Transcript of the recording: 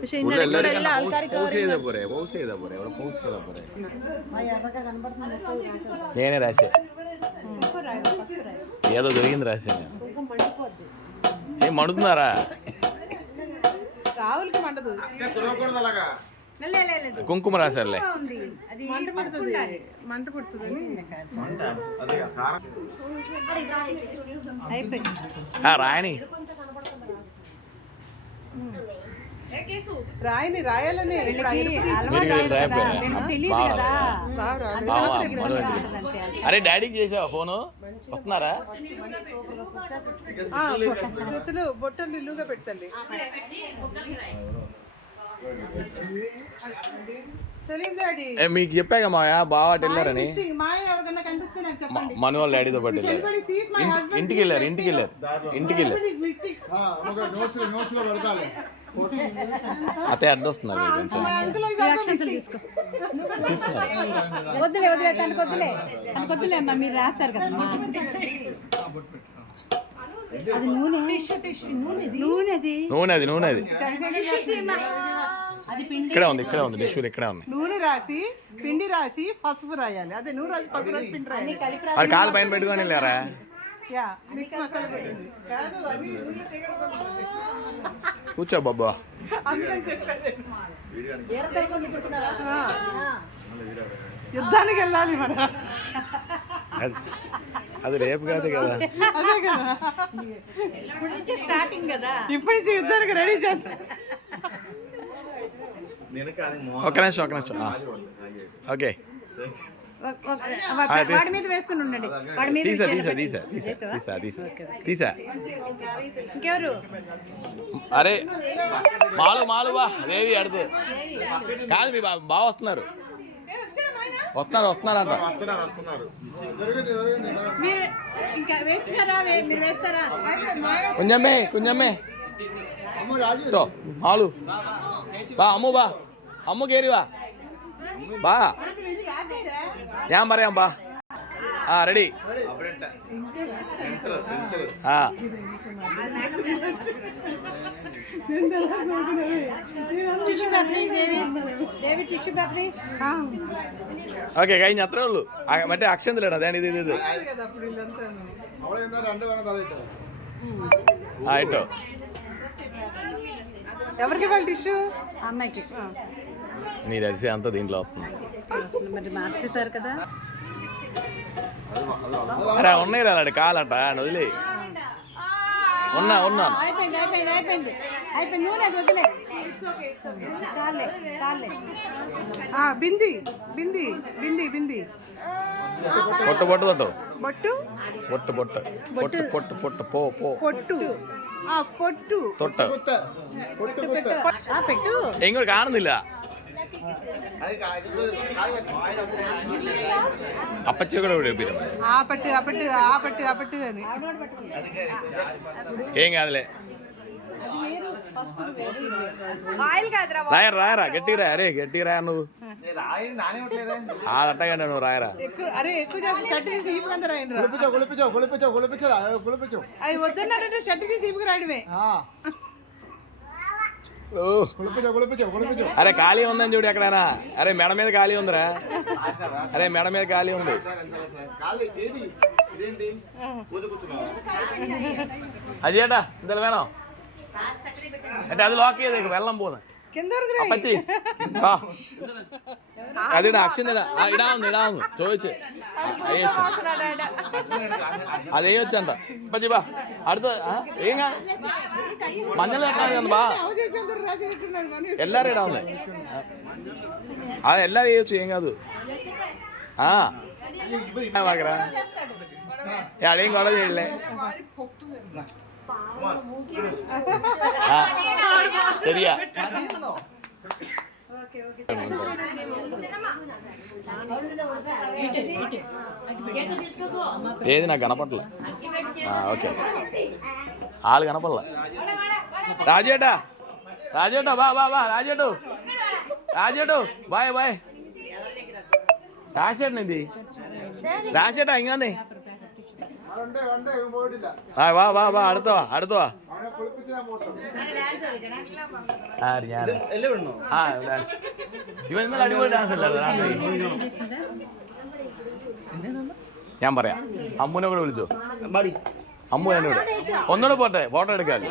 പക്ഷെ నేనే రాసా ఏదో దొరికింది రాసా ఏం మండుతున్నారా రాహుల్కి మండదు కుంకుమ రాశారులే మంట పడుతుంది రాయని రాయని రాయాలని అరే డాడీకి చేసావా ఫోను వస్తున్నారా బొట్టలు నిల్లుగా పెట్టండి మీకు చెప్పాక మాయా బాగా వెళ్ళారని మన వాళ్ళు డాడీతో పాటు వెళ్ళారు ఇంటికి వెళ్ళారు అతే అడ్డొస్తున్నారు వద్దులే అమ్మా మీరు రాశారు కదా నూనెది ఇక్కడే ఉంది డిష్యూలు ఇక్కడే ఉంది నూనె రాసి పిండి రాసి పసుపు రాయాలి అదే నూనె రాసి పసుపు రాసి పిండి రాయాలి అది కాలు పైన పెట్టుకొని వెళ్ళారా మిక్స్ మసాలా పెట్టింది కూర్చో బాబా యుద్ధానికి వెళ్ళాలి మనం అది రేపు కాదు కదా అదే కదా స్టార్టింగ్ కదా ఇప్పటి నుంచి యుద్ధానికి రెడీ చేస్తా ఒక నిమిషం ఓకే వాడి మీద వేస్తుండండి తీసా ఇంకెవరు అరే మాలు బా దేవి అడుగు కాదు మీ బాగా వస్తున్నారు మీరు ఇంకా వేస్తారా మీరు వేస్తారా కొంచెమే మాలు బా అమ్ము కేరివా బా ఏం మరేం బా రెడీ ഓക്കെ കഴിഞ്ഞ അത്രേ ഉള്ളൂ മറ്റേ അക്ഷന്തല്ലേടാ അതാണ് ഇത് ആയിട്ടോ ఎవరికి వాళ్ళు టిష్యూ అమ్మాయికి మీరు అరిసే అంతా దీంట్లో మరి మార్చుతారు కదా అరే ఉన్నాయి రా కాలట వదిలే ఉన్నా అయిపోయింది నూనె అది వదిలే చాలే బింది పొట్టు బొట్టు పెట్టు എങ്ങോട്ട് കാണുന്നില്ല അപ്പച്ച കൂടെ ఏం కాదులే రాయరా గట్టిగా అరే గట్టిగా రా నువ్వు అట్టగండి నువ్వు రాయరా అరే ఎక్కువ షర్ట్ తీసి అది వద్దన్నాడంటే షర్ట్ తీసి ఈపుకు రాయడమే అరే ఖాళీ ఉందని చూడు ఎక్కడైనా అరే మెడ మీద ఖాళీ ఉందిరా అరే మెడ మీద ఖాళీ ఉంది అది ఏటా ఇంత వేణం అంటే అది లోకి వెళ్ళం పోదా అప్పచ్చి అది అక్షిందా ఇడా ఉంది చూడచ్చు అది వేయొచ్చు అంత అప్పచ్చి బా అడుగు ఏం మంజలు ఎట్లా బా ఎల్లారు ఇడా ఉంది అది ఎల్లారు వేయొచ్చు ఏం కాదు మాకరా అడేం గొడవ చేయలే சரியா ఏది నాకు కనపడలే ఓకే వాళ్ళు కనపడలే రాజేటా బా రాజేటు బాయ్ రాసేటండి రాసేటా ఇంకొంది వా അടുത്തവാ ആര് ഞാൻ ആ ഡാൻസ് ഇവൻ ഇന്നലെ അടിപൊളി ഡാൻസ് അല്ലായിരുന്നു ഞാൻ പറയാം അമ്മുനെ കൂടെ വിളിച്ചോ അമ്മു എന്നോട് ഒന്നുകൂടെ പോട്ടെ ഫോട്ടോ എടുക്കാൻ